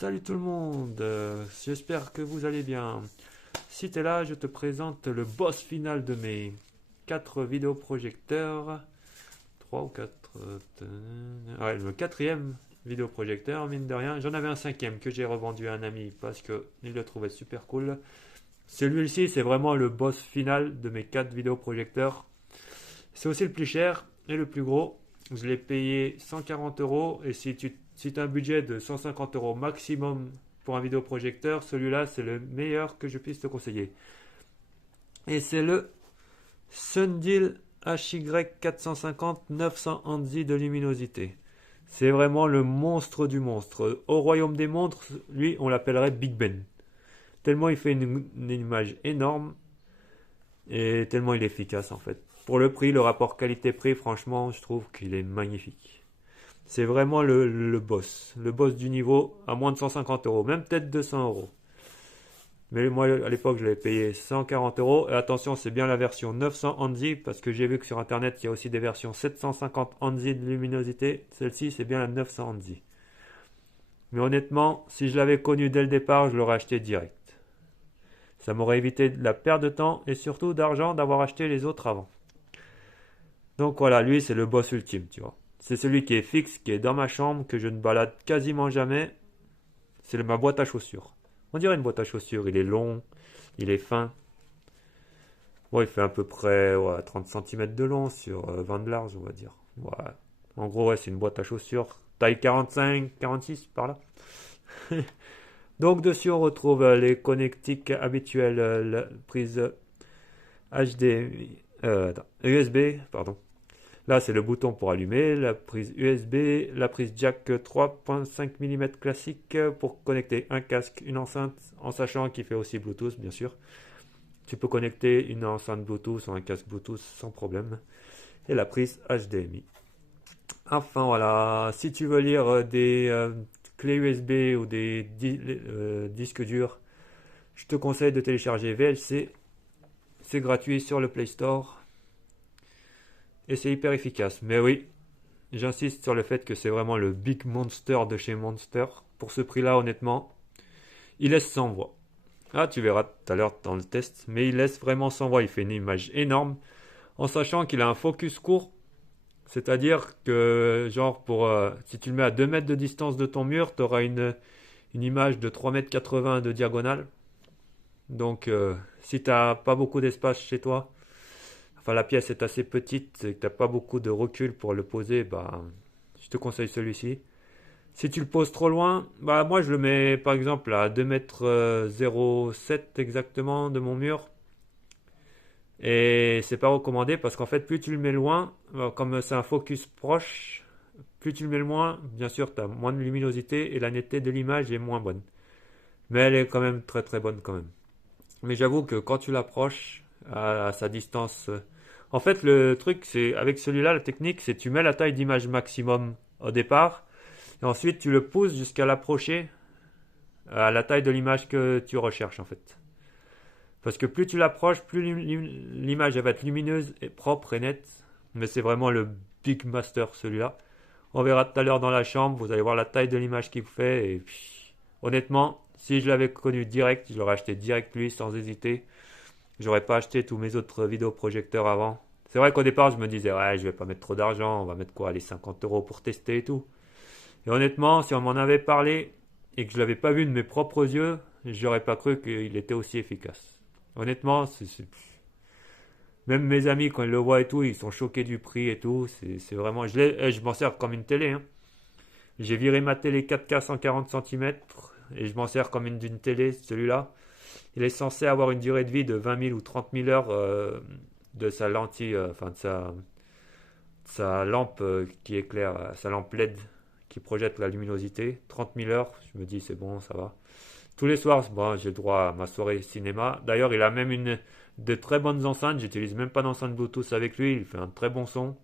Salut tout le monde, j'espère que vous allez bien. Si t'es là, je te présente le boss final de mes 4 vidéoprojecteurs. 3 ou 4. Ouais, le quatrième vidéoprojecteur, mine de rien. J'en avais un cinquième que j'ai revendu à un ami parce qu'il le trouvait super cool. Celui-ci, c'est vraiment le boss final de mes 4 vidéoprojecteurs. C'est aussi le plus cher et le plus gros. Je l'ai payé 140 euros. Et si tu as un budget de 150 euros maximum pour un vidéoprojecteur, celui-là, c'est le meilleur que je puisse te conseiller. Et c'est le Sundil HY450 900 Hanzi de luminosité. C'est vraiment le monstre du monstre. Au royaume des montres, lui, on l'appellerait Big Ben. Tellement il fait une image énorme et tellement il est efficace en fait. Pour le prix, le rapport qualité-prix, franchement, je trouve qu'il est magnifique. C'est vraiment le boss du niveau à moins de 150 euros, même peut-être 200 euros. Mais moi, à l'époque, je l'avais payé 140 euros. Et attention, c'est bien la version 900 Hanzi, parce que j'ai vu que sur Internet, il y a aussi des versions 750 Hanzi de luminosité. Celle-ci, c'est bien la 900 Hanzi. Mais honnêtement, si je l'avais connu dès le départ, je l'aurais acheté direct. Ça m'aurait évité de la perte de temps et surtout d'argent d'avoir acheté les autres avant. Donc voilà, lui, c'est le boss ultime, tu vois. C'est celui qui est fixe, qui est dans ma chambre, que je ne balade quasiment jamais. C'est ma boîte à chaussures. On dirait une boîte à chaussures. Il est long, il est fin. Bon, il fait à peu près 30 cm de long sur 20 de large, on va dire. Ouais. En gros, ouais, c'est une boîte à chaussures. Taille 45, 46 par là. Donc dessus, on retrouve les connectiques habituels, la prise HDMI, USB, pardon. Là, c'est le bouton pour allumer, la prise USB, la prise jack 3.5 mm classique pour connecter un casque, une enceinte, en sachant qu'il fait aussi Bluetooth, bien sûr. Tu peux connecter une enceinte Bluetooth ou un casque Bluetooth sans problème. Et la prise HDMI. Enfin, voilà, si tu veux lire des clés USB ou des disques durs, je te conseille de télécharger VLC. C'est gratuit sur le Play Store. Et c'est hyper efficace. Mais oui, j'insiste sur le fait que c'est vraiment le Big Monster de chez Monster. Pour ce prix-là, honnêtement, il laisse sans voix. Ah, tu verras tout à l'heure dans le test. Mais il laisse vraiment sans voix. Il fait une image énorme. En sachant qu'il a un focus court. C'est-à-dire que, genre, si tu le mets à 2 mètres de distance de ton mur, tu auras une image de 3,80 m de diagonale. Donc, si tu n'as pas beaucoup d'espace chez toi, enfin la pièce est assez petite et que tu n'as pas beaucoup de recul pour le poser, bah, je te conseille celui-ci. Si tu le poses trop loin, bah moi je le mets par exemple à 2,07 m exactement de mon mur. Et c'est pas recommandé parce qu'en fait plus tu le mets loin, comme c'est un focus proche, plus tu le mets loin, bien sûr tu as moins de luminosité et la netteté de l'image est moins bonne. Mais elle est quand même très très bonne quand même. Mais j'avoue que quand tu l'approches à sa distance. En fait, le truc, c'est avec celui-là, la technique, c'est tu mets la taille d'image maximum au départ, et ensuite tu le pousses jusqu'à l'approcher à la taille de l'image que tu recherches en fait. Parce que plus tu l'approches, plus l'image va être lumineuse et propre et nette. Mais c'est vraiment le Big Master celui-là. On verra tout à l'heure dans la chambre, vous allez voir la taille de l'image qu'il fait. Et honnêtement, si je l'avais connu direct, je l'aurais acheté direct lui sans hésiter. J'aurais pas acheté tous mes autres vidéoprojecteurs avant. C'est vrai qu'au départ, je me disais, ouais, je vais pas mettre trop d'argent, on va mettre quoi, les 50 euros pour tester et tout. Et honnêtement, si on m'en avait parlé et que je l'avais pas vu de mes propres yeux, j'aurais pas cru qu'il était aussi efficace. Honnêtement, même mes amis, quand ils le voient et tout, ils sont choqués du prix et tout. C'est vraiment, je m'en sers comme une télé, hein. J'ai viré ma télé 4K 140 cm et je m'en sers comme d'une télé, celui-là. Il est censé avoir une durée de vie de 20 000 ou 30 000 heures de sa lentille, enfin de sa lampe qui éclaire, sa lampe LED qui projette la luminosité. 30 000 heures, je me dis c'est bon, ça va. Tous les soirs, bon, j'ai le droit à ma soirée cinéma. D'ailleurs, il a même de très bonnes enceintes. J'utilise même pas d'enceinte Bluetooth avec lui. Il fait un très bon son.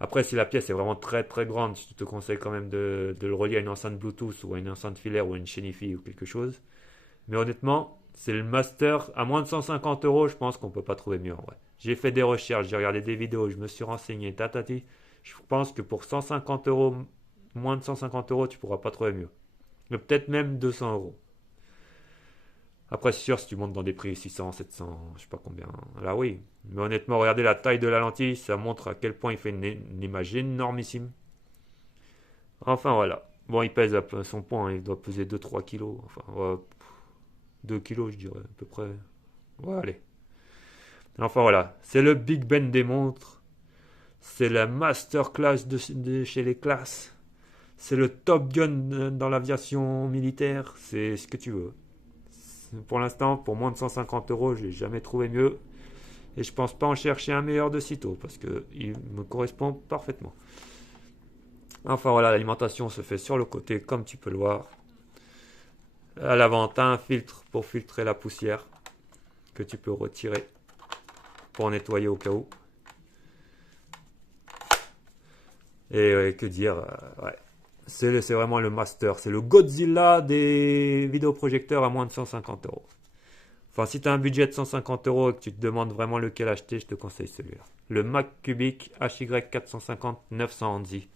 Après, si la pièce est vraiment très très grande, je te conseille quand même de le relier à une enceinte Bluetooth ou à une enceinte filaire ou à une chaîne Hi-Fi ou quelque chose. Mais honnêtement, c'est le master. À moins de 150 euros, je pense qu'on peut pas trouver mieux en vrai. J'ai fait des recherches, j'ai regardé des vidéos, je me suis renseigné, tatati. Je pense que pour 150 euros, moins de 150 euros, tu pourras pas trouver mieux. Mais peut-être même 200 euros. Après, c'est sûr, si tu montes dans des prix 600, 700, je sais pas combien. Là, oui. Mais honnêtement, regardez la taille de la lentille, ça montre à quel point il fait une image énormissime. Enfin, voilà. Bon, il pèse à son point, hein, il doit peser 2-3 kilos. Enfin, ouais, 2 kilos, je dirais, à peu près. Ouais, allez. Enfin, voilà. C'est le Big Ben des montres. C'est la masterclass de chez les classes. C'est le Top Gun dans l'aviation militaire. C'est ce que tu veux. Pour l'instant, pour moins de 150 euros, je n'ai jamais trouvé mieux. Et je pense pas en chercher un meilleur de sitôt parce qu'il me correspond parfaitement. Enfin voilà, l'alimentation se fait sur le côté comme tu peux le voir. À l'avant, tu as un filtre pour filtrer la poussière que tu peux retirer pour nettoyer au cas où. Et que dire, ouais. C'est vraiment le master, c'est le Godzilla des vidéoprojecteurs à moins de 150 euros. Enfin, si tu as un budget de 150 euros et que tu te demandes vraiment lequel acheter, je te conseille celui-là. Le Mac Cubic HY450 911i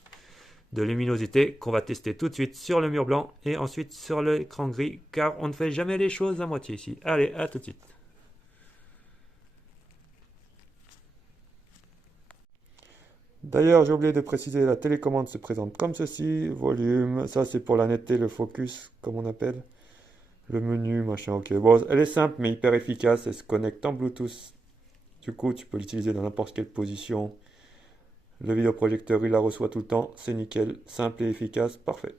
de luminosité qu'on va tester tout de suite sur le mur blanc et ensuite sur l'écran gris car on ne fait jamais les choses à moitié ici. Allez, à tout de suite. D'ailleurs, j'ai oublié de préciser, la télécommande se présente comme ceci, volume, ça c'est pour la netteté, le focus, comme on appelle. Le menu, machin, ok. Bon, elle est simple mais hyper efficace, elle se connecte en Bluetooth. Du coup, tu peux l'utiliser dans n'importe quelle position. Le vidéoprojecteur, il la reçoit tout le temps, c'est nickel, simple et efficace, parfait.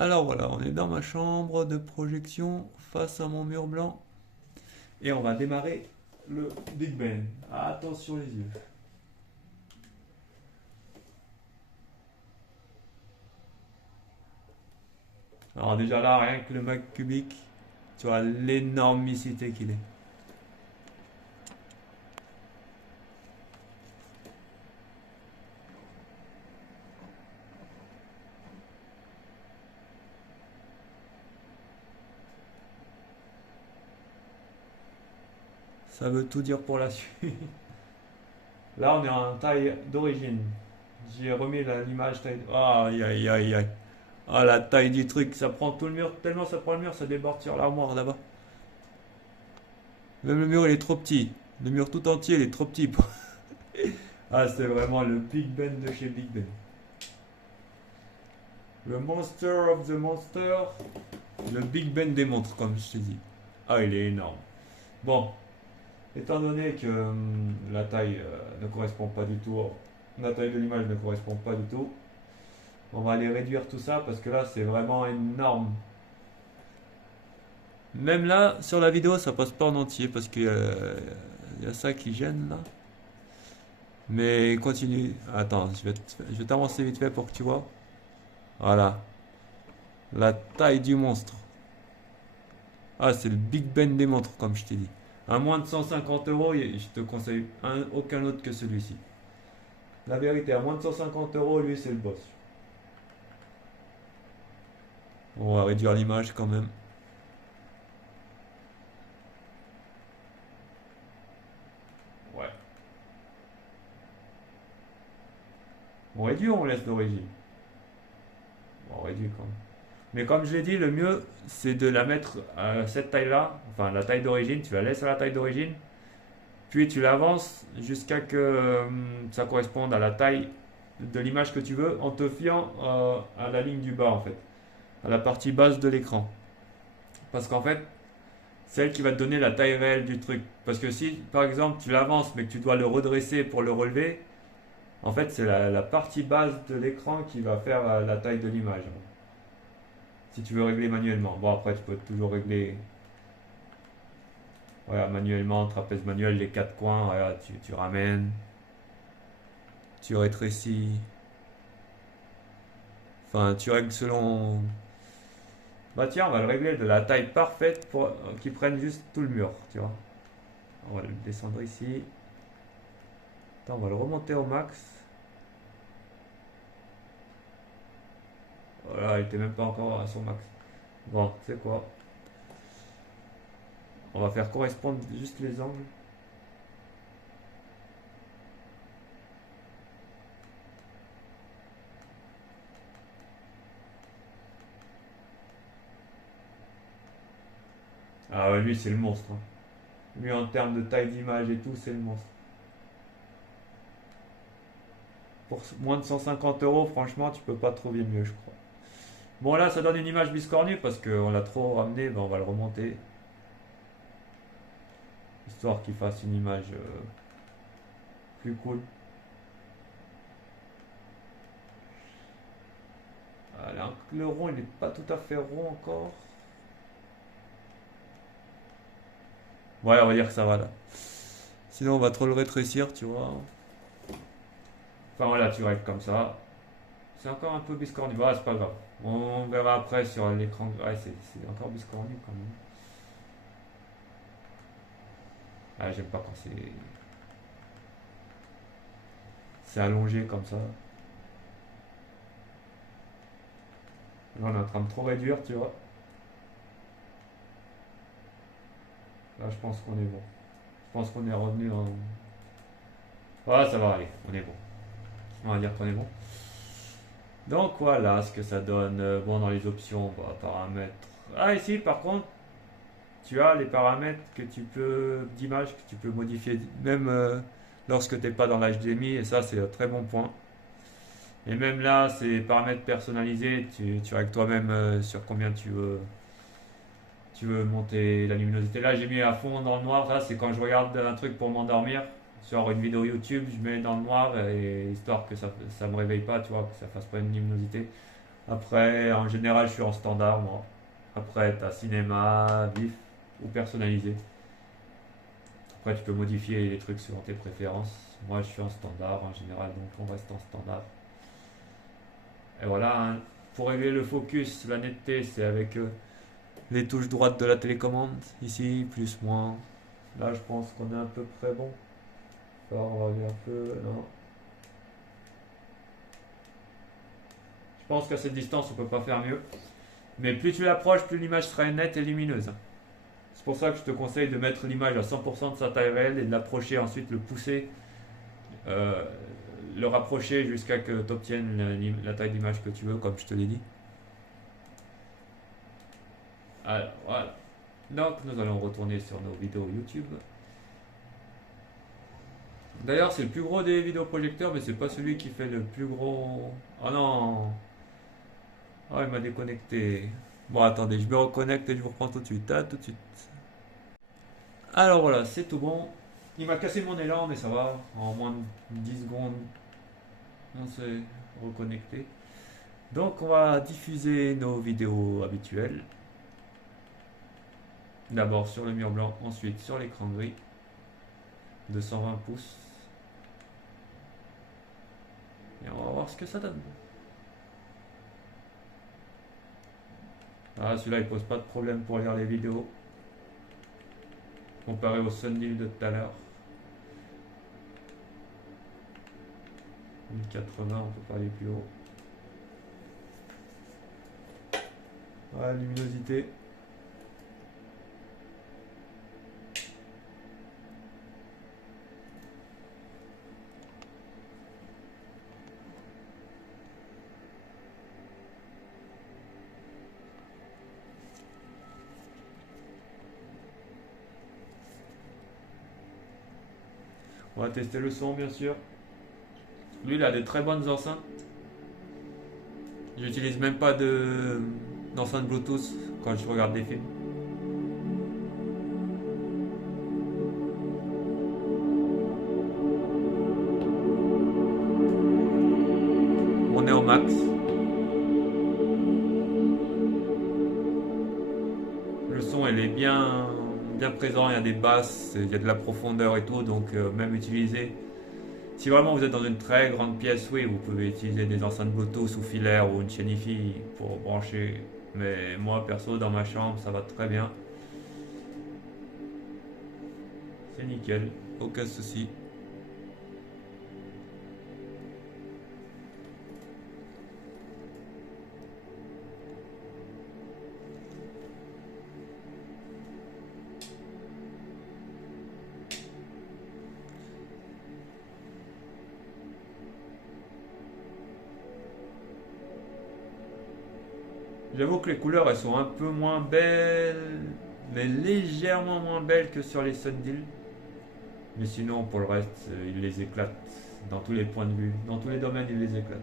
Alors voilà, on est dans ma chambre de projection face à mon mur blanc et on va démarrer le Big Ben. Attention les yeux. Alors déjà là, rien que le Mac cubique, tu vois l'énormicité qu'il est. Ça veut tout dire pour la suite. Là, on est en taille d'origine. J'ai remis l'image taille. Aïe aïe aïe aïe. Ah, la taille du truc, ça prend tout le mur. Tellement ça prend le mur, ça déborde sur l'armoire là-bas. Même le mur, il est trop petit. Le mur tout entier, il est trop petit. Ah, c'est vraiment le Big Ben de chez Big Ben. Le Monster of the Monster. Le Big Ben des montres, comme je t'ai dit. Ah, il est énorme. Bon, étant donné que la taille ne correspond pas du tout, la taille de l'image ne correspond pas du tout, on va aller réduire tout ça parce que là, c'est vraiment énorme. Même là, sur la vidéo, ça passe pas en entier parce qu'il y a ça qui gêne là. Mais continue. Attends, je vais t'avancer vite fait pour que tu vois. Voilà. La taille du monstre. Ah, c'est le Big Ben des montres, comme je t'ai dit. À moins de 150 euros, je te conseille aucun autre que celui-ci. La vérité, à moins de 150 euros, lui, c'est le boss. On va réduire l'image quand même. Ouais. On réduit ou on laisse l'origine? On réduit quand même. Mais comme je l'ai dit, le mieux, c'est de la mettre à cette taille-là, enfin la taille d'origine, tu la laisses à la taille d'origine, puis tu l'avances jusqu'à que ça corresponde à la taille de l'image que tu veux, en te fiant à la ligne du bas en fait, à la partie basse de l'écran. Parce qu'en fait, c'est elle qui va te donner la taille réelle du truc. Parce que si, par exemple, tu l'avances mais que tu dois le redresser pour le relever, en fait, c'est la partie basse de l'écran qui va faire la taille de l'image. Si tu veux régler manuellement. Bon, après, tu peux toujours régler voilà, manuellement, trapèze manuel, les quatre coins. Voilà, tu ramènes, tu rétrécis. Enfin, tu règles selon. Bah, tiens, on va le régler de la taille parfaite pour qu'il prenne juste tout le mur. Tu vois. On va le descendre ici. Attends, on va le remonter au max. Voilà, il était même pas encore à son max. Bon, c'est quoi? On va faire correspondre juste les angles. Ah ouais, lui c'est le monstre, hein. Lui en termes de taille d'image et tout, c'est le monstre. Pour moins de 150 euros, franchement, tu peux pas trouver mieux, je crois. Bon, là, ça donne une image biscornue parce qu'on l'a trop ramené, ben, on va le remonter. Histoire qu'il fasse une image plus cool. Voilà, le rond, il n'est pas tout à fait rond encore. Ouais, on va dire que ça va là. Sinon, on va trop le rétrécir, tu vois. Enfin voilà, tu règles comme ça. C'est encore un peu biscornu. Bah, c'est pas grave. On verra après sur l'écran. Ouais, c'est encore biscornu quand même. Ah, j'aime pas quand c'est allongé comme ça. Là, on est en train de trop réduire, tu vois. Là, je pense qu'on est bon. Je pense qu'on est revenu en. Ouais, ça va aller. On est bon. On va dire qu'on est bon. Donc voilà ce que ça donne. Bon, dans les options, bah, paramètres. Ah, ici, par contre, tu as les paramètres que tu peux d'image que tu peux modifier même lorsque tu n'es pas dans l'HDMI et ça c'est un très bon point. Et même là, ces paramètres personnalisés, tu règles toi-même sur combien tu veux monter la luminosité. Là, j'ai mis à fond dans le noir. Ça, c'est quand je regarde un truc pour m'endormir. Sur une vidéo YouTube, je mets dans le noir et histoire que ça me réveille pas, tu vois, que ça fasse pas une luminosité. Après, en général, je suis en standard, moi. Après, tu as cinéma, vif ou personnalisé. Après, tu peux modifier les trucs selon tes préférences. Moi, je suis en standard en général, donc on reste en standard. Et voilà, hein. Pour régler le focus, la netteté, c'est avec les touches droites de la télécommande. Ici, plus, moins. Là, je pense qu'on est à peu près bon. Alors, on va aller un peu. Non. Je pense qu'à cette distance, on peut pas faire mieux. Mais plus tu l'approches, plus l'image sera nette et lumineuse. C'est pour ça que je te conseille de mettre l'image à 100% de sa taille réelle et de l'approcher, ensuite le pousser, euh, le rapprocher jusqu'à que tu obtiennes la taille d'image que tu veux, comme je te l'ai dit. Alors, voilà. Donc, nous allons retourner sur nos vidéos YouTube. D'ailleurs, c'est le plus gros des vidéoprojecteurs, mais c'est pas celui qui fait le plus gros. Oh non! Oh, il m'a déconnecté. Bon, attendez, je me reconnecte et je vous reprends tout de suite. À tout de suite. Alors voilà, c'est tout bon. Il m'a cassé mon élan, mais ça va. En moins de 10 secondes, on s'est reconnecté. Donc, on va diffuser nos vidéos habituelles. D'abord sur le mur blanc, ensuite sur l'écran gris de 120 pouces. Et on va voir ce que ça donne. Ah, celui-là, il pose pas de problème pour lire les vidéos. Comparé au Sundial de tout à l'heure. 1080, on peut pas aller plus haut. Voilà, luminosité. On va tester le son, bien sûr. Lui, il a des très bonnes enceintes. J'utilise même pas d'enceinte Bluetooth quand je regarde des films. On est au max. Le son, il est bien présent. Il y a des basses, il y a de la profondeur et tout. Donc, même utiliser. Si vraiment vous êtes dans une très grande pièce, oui, vous pouvez utiliser des enceintes Bluetooth ou filaires ou une chaîne Hi-Fi pour brancher. Mais moi, perso, dans ma chambre, ça va très bien. C'est nickel, aucun souci. J'avoue que les couleurs elles sont un peu moins belles mais légèrement moins belle que sur les Sundial. Mais sinon, pour le reste, il les éclate dans tous les points de vue. Dans tous les domaines, il les éclate.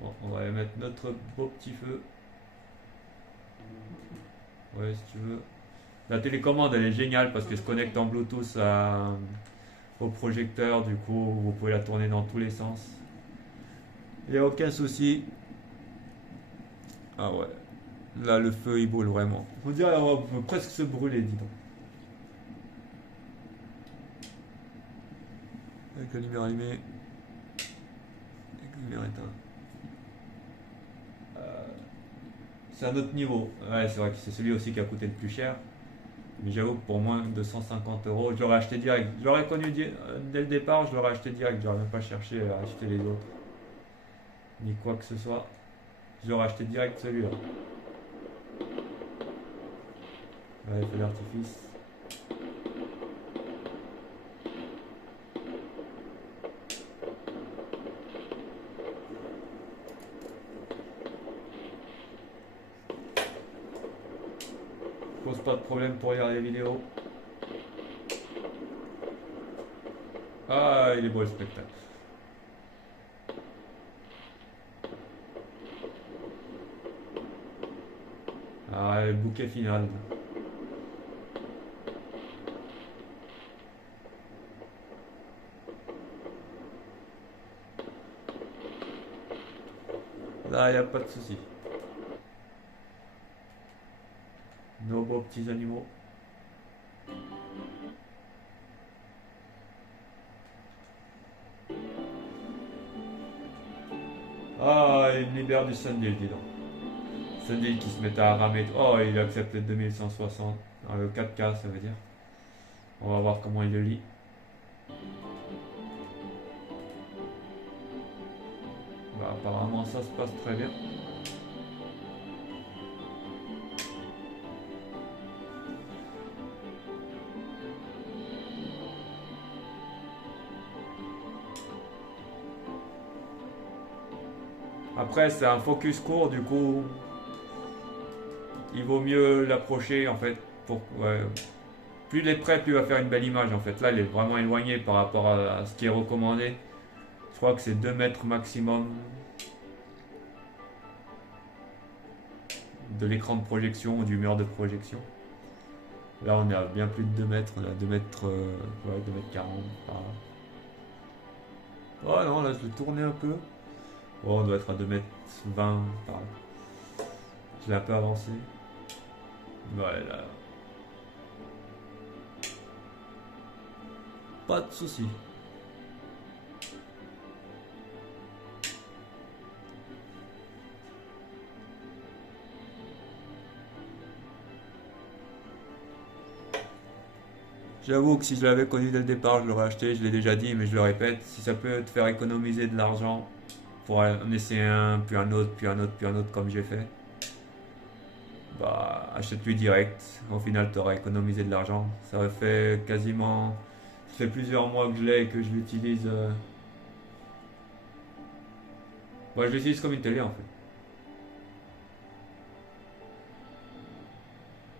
Bon, on va mettre notre beau petit feu. Ouais, si tu veux. La télécommande, elle est géniale parce qu'elle se connecte en Bluetooth au projecteur. Du coup, vous pouvez la tourner dans tous les sens. Il n'y a aucun souci. Ah ouais. Là, le feu, il brûle vraiment. On dirait qu'on va presque se brûler, dis donc. Avec la lumière allumée. Avec la lumière éteinte. C'est un autre niveau. Ouais, c'est vrai que c'est celui aussi qui a coûté le plus cher. Mais j'avoue que pour moins de 150 euros, je l'aurais acheté direct. Je l'aurais connu dès le départ, je l'aurais acheté direct. J'aurais même pas cherché à acheter les autres. Ni quoi que ce soit. Je l'aurais acheté direct celui-là. Ouais, feu d'artifice. Pose pas de problème pour regarder les vidéos. Ah, il est beau le spectacle. Ah, le bouquet final. Là, il n'y a pas de souci. Nos beaux petits animaux. Ah, il me libère du Sundial, dis donc. Sundial qui se mettait à ramer. Oh, il accepte le 2160. Ah, le 4K, ça veut dire. On va voir comment il le lit. Bah, apparemment, ça se passe très bien. Après, c'est un focus court, du coup, il vaut mieux l'approcher en fait. Ouais. Plus il est près, plus il va faire une belle image en fait. Là, il est vraiment éloigné par rapport à ce qui est recommandé. Je crois que c'est 2 mètres maximum de l'écran de projection ou du mur de projection. Là, on est à bien plus de 2 mètres. On est à 2 mètres, ouais, 2 mètres 40 par là. Oh non, là, je l'ai tourné un peu. Oh, on doit être à 2 mètres 20 par là. Je l'ai un peu avancé. Ouais, là. Pas de soucis. J'avoue que si je l'avais connu dès le départ, je l'aurais acheté, je l'ai déjà dit, mais je le répète, si ça peut te faire économiser de l'argent pour en essayer un, puis un autre, puis un autre, puis un autre comme j'ai fait, bah achète-lui direct. Au final, tu auras économisé de l'argent. Ça fait quasiment. Ça fait plusieurs mois que je l'ai et que je l'utilise. Bah, je l'utilise comme une télé en fait.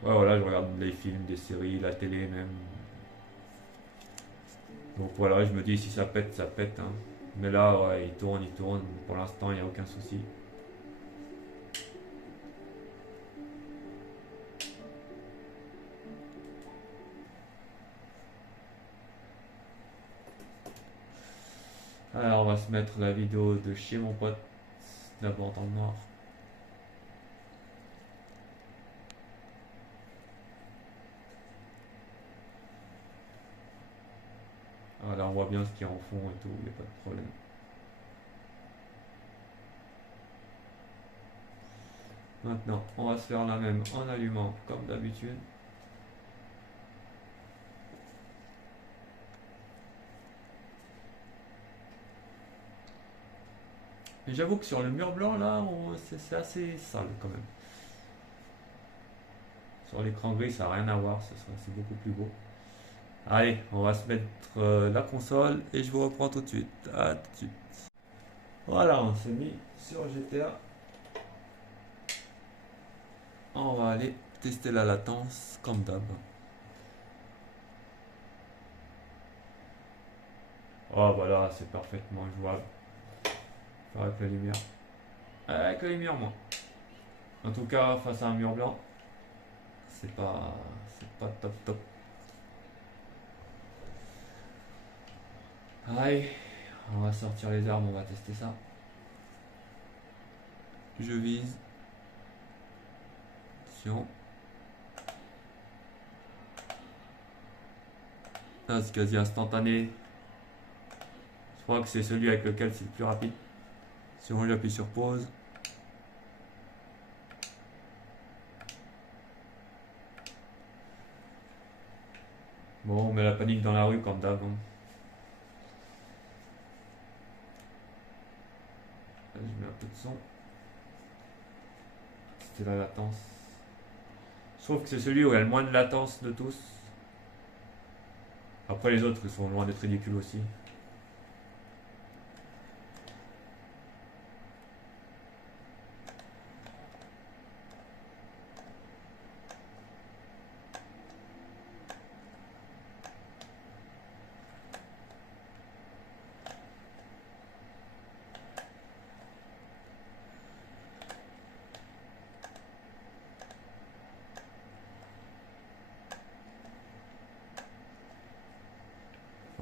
Ouais, voilà, je regarde des films, des séries, la télé même. Donc voilà, je me dis si ça pète, ça pète, hein. Mais là, ouais, il tourne, il tourne. Pour l'instant, il n'y a aucun souci. Alors, on va se mettre la vidéo de chez mon pote, d'abord dans le noir. Ah, là, on voit bien ce qu'il y a en fond et tout, il n'y a pas de problème. Maintenant, on va se faire la même en allumant comme d'habitude. Et j'avoue que sur le mur blanc, là, c'est assez sale quand même. Sur l'écran gris, ça n'a rien à voir, c'est beaucoup plus beau. Allez, on va se mettre la console et je vous reprends tout de suite. À tout de suite. Voilà, on s'est mis sur GTA. On va aller tester la latence comme d'hab. Oh voilà, c'est parfaitement jouable. Avec la lumière. Avec la lumière, moi. En tout cas, face à un mur blanc, c'est pas, c'est pas top top. Allez, on va sortir les armes, on va tester ça. Je vise. Attention. Là, c'est quasi instantané. Je crois que c'est celui avec lequel c'est le plus rapide. Si on j'appuie sur pause. Bon, on met la panique dans la rue comme d'hab. Je mets un peu de son. C'était la latence. Je trouve que c'est celui où il y a le moins de latence de tous. Après les autres ils sont loin d'être ridicules aussi.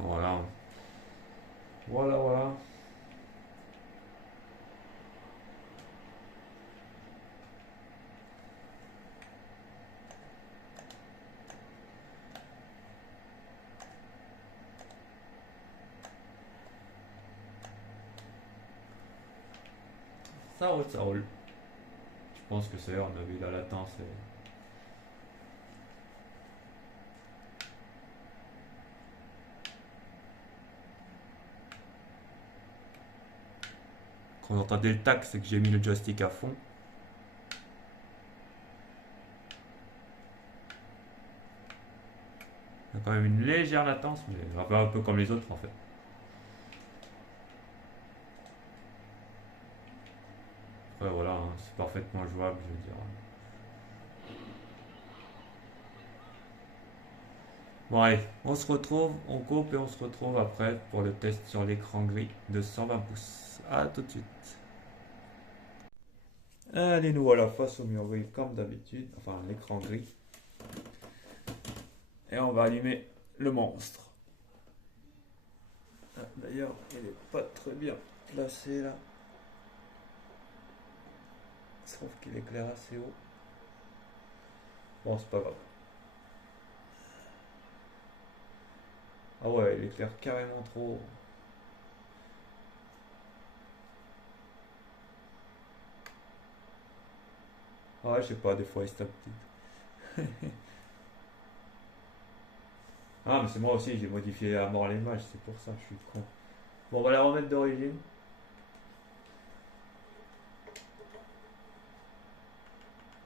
Voilà. Voilà, voilà. Ça roule, ça roule. Je pense que c'est, on a vu la latence. Quand on entendait le tac, c'est que j'ai mis le joystick à fond. Il y a quand même une légère latence, mais un peu comme les autres en fait. Ouais, voilà, hein, c'est parfaitement jouable, je veux dire. Bon, allez, on se retrouve, on coupe et on se retrouve après pour le test sur l'écran gris de 120 pouces. A tout de suite. Allez, nous voilà face au mur gris comme d'habitude, enfin l'écran gris. Et on va allumer le monstre. Ah, d'ailleurs, il est pas très bien placé là. Sauf qu'il éclaire assez haut. Bon, c'est pas grave. Ah ouais, il éclaire carrément trop haut. Ah ouais, je sais pas, des fois il se tape petit. Ah, mais c'est moi aussi, j'ai modifié à mort l'image, c'est pour ça, je suis con. Bon, on va la remettre d'origine.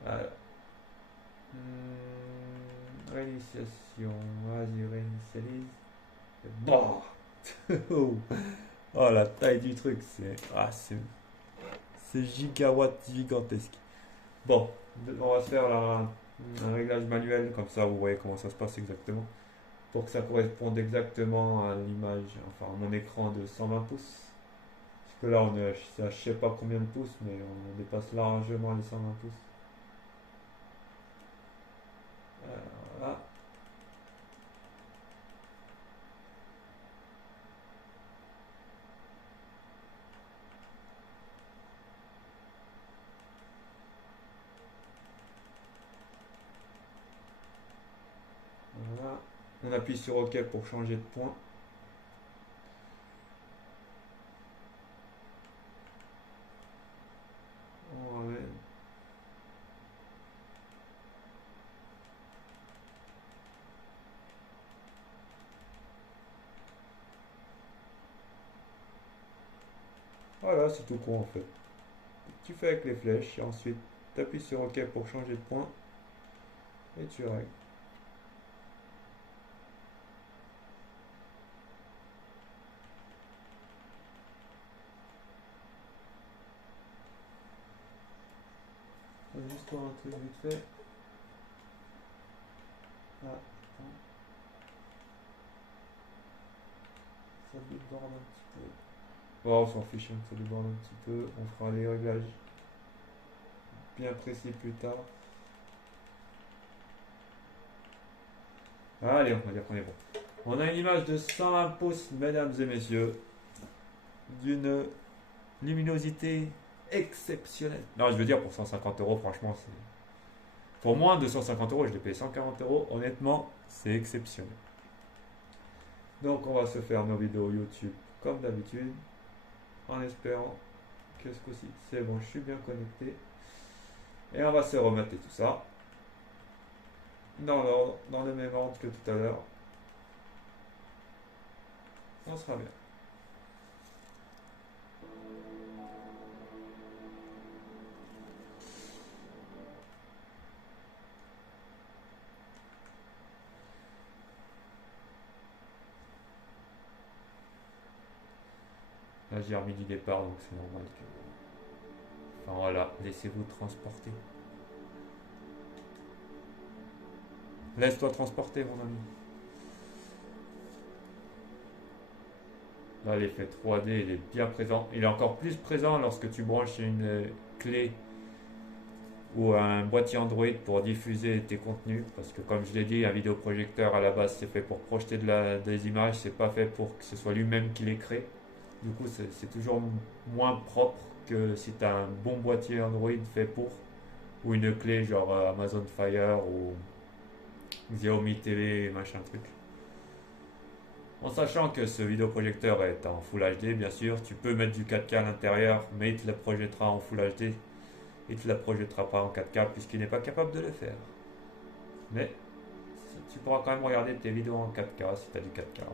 Voilà. Réinitiation. Vas-y, réinitialise. Bon. Oh, la taille du truc, c'est gigawatt gigantesque. Bon, on va se faire un réglage manuel, comme ça vous voyez comment ça se passe exactement. Pour que ça corresponde exactement à l'image, enfin à mon écran de 120 pouces. Parce que là on est à je sais pas combien de pouces, mais on dépasse largement les 120 pouces. Voilà. Voilà. On appuie sur OK pour changer de point. On ramène. Voilà, c'est tout con en fait. Tu fais avec les flèches et ensuite tu appuies sur OK pour changer de point et tu règles. juste voir un truc vite fait. Ah, attends. Ça déborde un petit peu. Bon, on s'en fiche, hein, ça déborde un petit peu. On fera les réglages bien précis plus tard. Allez, on va dire qu'on est bon. On a une image de 120 pouces, mesdames et messieurs, d'une luminosité exceptionnelle. Non, je veux dire, pour 150 euros, franchement, c'est. Pour moins de 150 euros, je l'ai payé 140 euros. Honnêtement, c'est exceptionnel. Donc, on va se faire nos vidéos YouTube comme d'habitude, en espérant que ce coup-ci, c'est bon, je suis bien connecté. Et on va se remettre tout ça dans l'ordre, dans le même ordre que tout à l'heure. On sera bien. Là, j'ai remis du départ, donc c'est normal que. Enfin voilà, laissez-vous transporter. Laisse-toi transporter, mon ami. Là, l'effet 3D, il est bien présent. Il est encore plus présent lorsque tu branches une clé ou un boîtier Android pour diffuser tes contenus. Parce que, comme je l'ai dit, un vidéoprojecteur à la base, c'est fait pour projeter des images, c'est pas fait pour que ce soit lui-même qui les crée. Du coup, c'est toujours moins propre que si tu as un bon boîtier Android fait pour, ou une clé genre Amazon Fire ou Xiaomi TV, machin truc. En sachant que ce vidéoprojecteur est en Full HD, bien sûr, tu peux mettre du 4K à l'intérieur, mais il te la projettera en Full HD. Il te la projettera pas en 4K puisqu'il n'est pas capable de le faire. Mais tu pourras quand même regarder tes vidéos en 4K si tu as du 4K.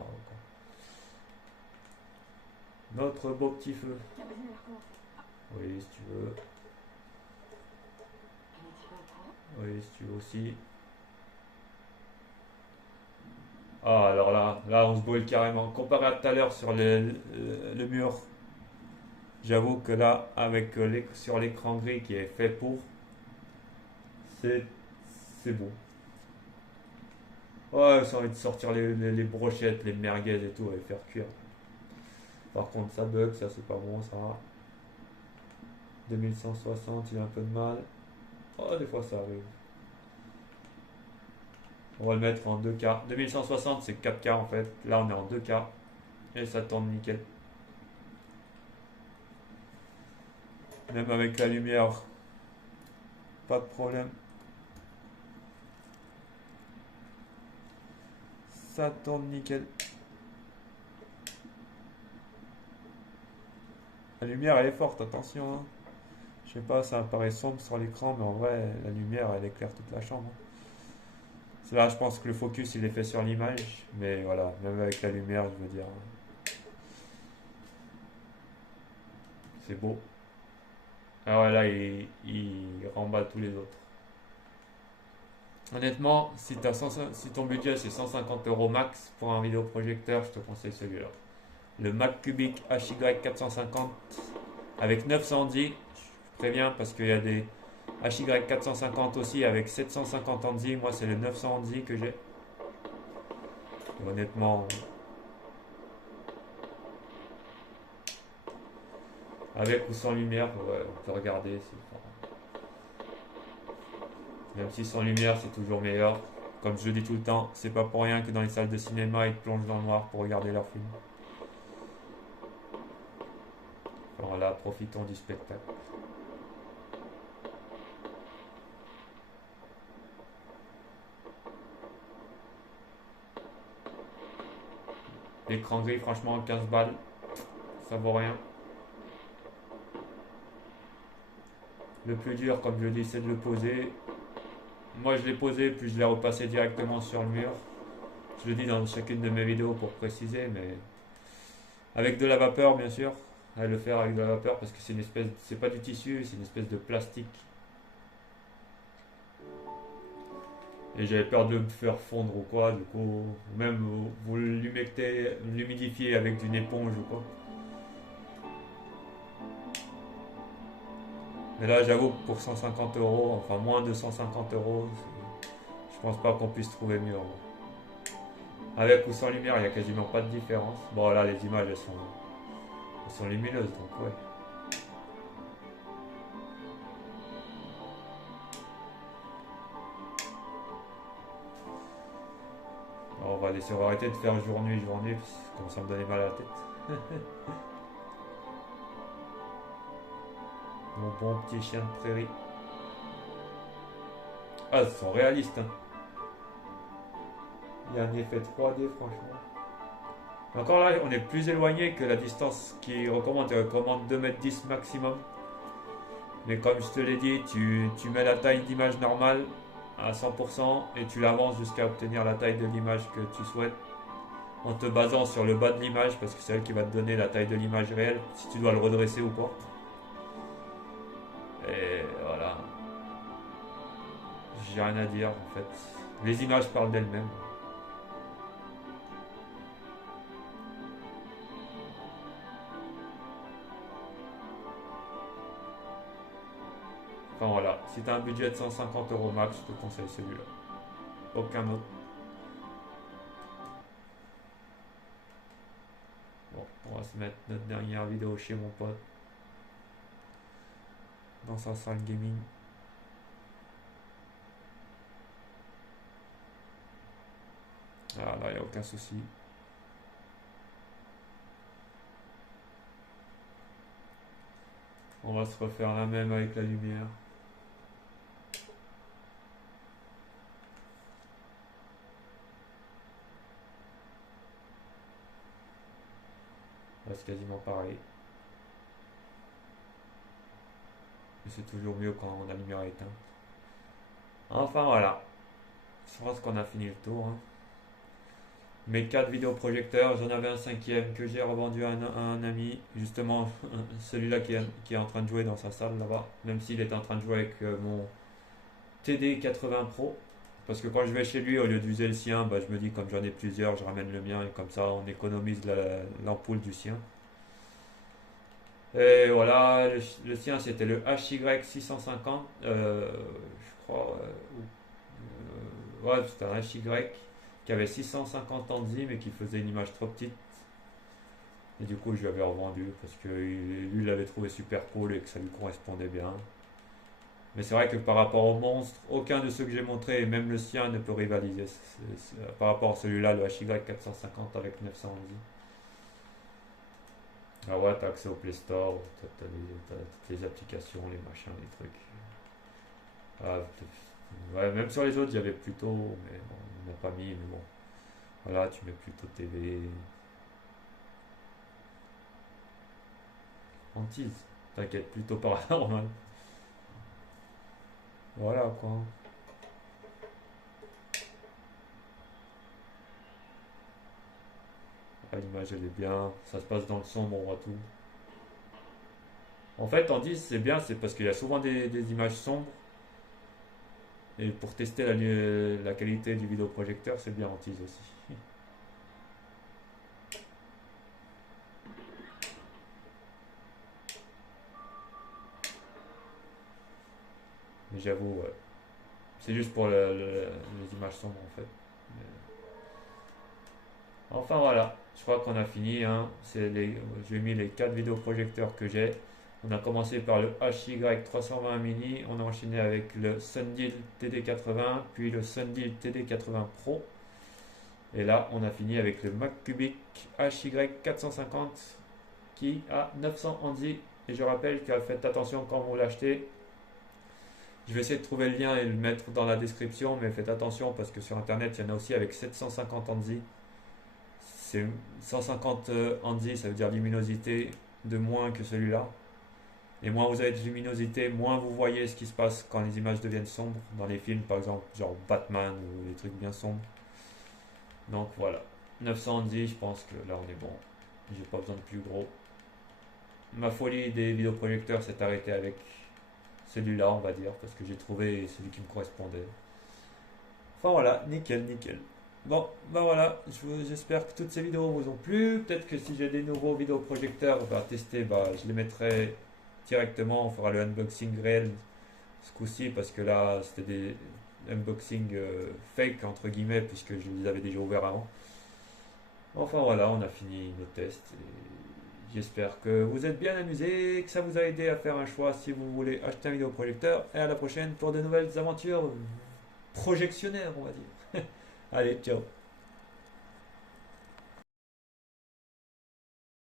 Notre beau petit feu. Oui, si tu veux. Oui, si tu veux aussi. Ah, alors là, on se brûle carrément. Comparé à tout à l'heure sur le mur, j'avoue que là, avec sur l'écran gris qui est fait pour, c'est c'est beau. Ouais, j'ai envie de sortir les brochettes, les merguez et tout et faire cuire. Par contre, ça bug, ça c'est pas bon, ça. 2160, il a un peu de mal. Oh, des fois ça arrive. On va le mettre en 2K. 2160, c'est 4K en fait. Là, on est en 2K. Et ça tourne nickel. Même avec la lumière, pas de problème. Ça tourne nickel. La lumière, elle est forte, attention, hein. Je sais pas, ça apparaît sombre sur l'écran, mais en vrai, la lumière, elle éclaire toute la chambre. C'est là, je pense que le focus, il est fait sur l'image. Mais voilà, même avec la lumière, je veux dire, c'est beau. Ah ouais, là, il remballe tous les autres. Honnêtement, si ton budget c'est 150 euros max pour un vidéoprojecteur, je te conseille celui-là. Le Mac Cubic HY 450 avec 910, je préviens parce qu'il y a des HY 450 aussi avec 750 Handy. Moi, c'est le 900 Handy que j'ai. Honnêtement, avec ou sans lumière, ouais, on peut regarder. Même si sans lumière, c'est toujours meilleur. Comme je le dis tout le temps, c'est pas pour rien que dans les salles de cinéma, ils te plongent dans le noir pour regarder leurs films. Alors là, profitons du spectacle. L'écran gris, franchement, 15 balles, ça vaut rien. Le plus dur, comme je le dis, c'est de le poser. Moi, je l'ai posé, puis je l'ai repassé directement sur le mur. Je le dis dans chacune de mes vidéos pour préciser, mais avec de la vapeur, bien sûr. À le faire avec de la vapeur parce que c'est une espèce, c'est pas du tissu, c'est une espèce de plastique. Et j'avais peur de me faire fondre ou quoi, du coup, même vous l'humidifiez avec une éponge ou quoi. Mais là, j'avoue que pour 150 euros, enfin moins de 150 euros, je pense pas qu'on puisse trouver mieux. Avec ou sans lumière, il n'y a quasiment pas de différence. Bon, là, les images, elles sont lumineuses, donc ouais. Alors, on va arrêter de faire jour-nuit, journée, comme ça me donnait mal à la tête. Mon bon petit chien de prairie. Ah, ils sont réalistes, hein. Il y a un effet 3D, franchement. Encore là, on est plus éloigné que la distance qu'ils recommandent. Ils recommandent 2,10 m maximum. Mais comme je te l'ai dit, tu mets la taille d'image normale à 100% et tu l'avances jusqu'à obtenir la taille de l'image que tu souhaites en te basant sur le bas de l'image parce que c'est elle qui va te donner la taille de l'image réelle si tu dois le redresser ou pas. Et voilà. J'ai rien à dire en fait. Les images parlent d'elles-mêmes. Enfin voilà, si tu as un budget de 150 euros max, je te conseille celui-là. Aucun autre. Bon, on va se mettre notre dernière vidéo chez mon pote. Dans sa salle gaming. Ah là, il n'y a aucun souci. On va se refaire la même avec la lumière. Là, c'est quasiment pareil. Mais c'est toujours mieux quand la lumière est éteinte. Enfin voilà. Je pense qu'on a fini le tour, hein. Mes 4 vidéoprojecteurs, j'en avais un cinquième que j'ai revendu à un ami, justement celui-là qui est en train de jouer dans sa salle là-bas, même s'il est en train de jouer avec mon TD80 Pro. Parce que quand je vais chez lui, au lieu d'user le sien, bah, je me dis comme j'en ai plusieurs, je ramène le mien et comme ça on économise l'ampoule du sien. Et voilà, le sien c'était le HY650, je crois, ouais, c'était un HY qui avait 650 Anzi mais qui faisait une image trop petite. Et du coup, je lui avais revendu parce que lui, il l'avait trouvé super cool et que ça lui correspondait bien. Mais c'est vrai que par rapport au monstre, aucun de ceux que j'ai montrés, et même le sien, ne peut rivaliser. Par rapport à celui-là, le HY450 avec 911. Ah ouais, t'as accès au Play Store, t'as toutes les applications, les machins, les trucs. Ah, ouais, même sur les autres, j'avais plutôt, mais bon, on n'a pas mis, mais bon. Voilà, tu mets plutôt TV. Hantise, t'inquiète, plutôt paranormal. Voilà quoi. Ah, l'image elle est bien, ça se passe dans le sombre, on voit tout. En fait, en 10 c'est bien, c'est parce qu'il y a souvent des images sombres. Et pour tester la qualité du vidéoprojecteur, c'est bien en tease aussi. Mais j'avoue, ouais. C'est juste pour les images sombres en fait. Enfin voilà, je crois qu'on a fini, hein. J'ai mis les 4 vidéoprojecteurs que j'ai. On a commencé par le HY320 Mini, on a enchaîné avec le Sundial TD80, puis le Sundial TD80 Pro. Et là, on a fini avec le MacCubic HY450 qui a 900 Anzi. Et je rappelle que faites attention quand vous l'achetez. Je vais essayer de trouver le lien et le mettre dans la description, mais faites attention parce que sur internet, il y en a aussi avec 750 Anzi. C'est 150 Anzi, ça veut dire luminosité de moins que celui-là. Et moins vous avez de luminosité, moins vous voyez ce qui se passe quand les images deviennent sombres. Dans les films, par exemple, genre Batman ou des trucs bien sombres. Donc voilà. 910, je pense que là on est bon. J'ai pas besoin de plus gros. Ma folie des vidéoprojecteurs s'est arrêtée avec celui-là, on va dire, parce que j'ai trouvé celui qui me correspondait. Enfin voilà, nickel, nickel. Bon, ben voilà, j'espère que toutes ces vidéos vous ont plu. Peut-être que si j'ai des nouveaux vidéoprojecteurs à tester, bah, je les mettrai directement, on fera le unboxing réel ce coup-ci parce que là c'était des unboxing fake entre guillemets puisque je les avais déjà ouverts avant. Enfin voilà, on a fini nos tests et j'espère que vous êtes bien amusés, que ça vous a aidé à faire un choix si vous voulez acheter un vidéoprojecteur et à la prochaine pour de nouvelles aventures projectionnaires on va dire. Allez, ciao.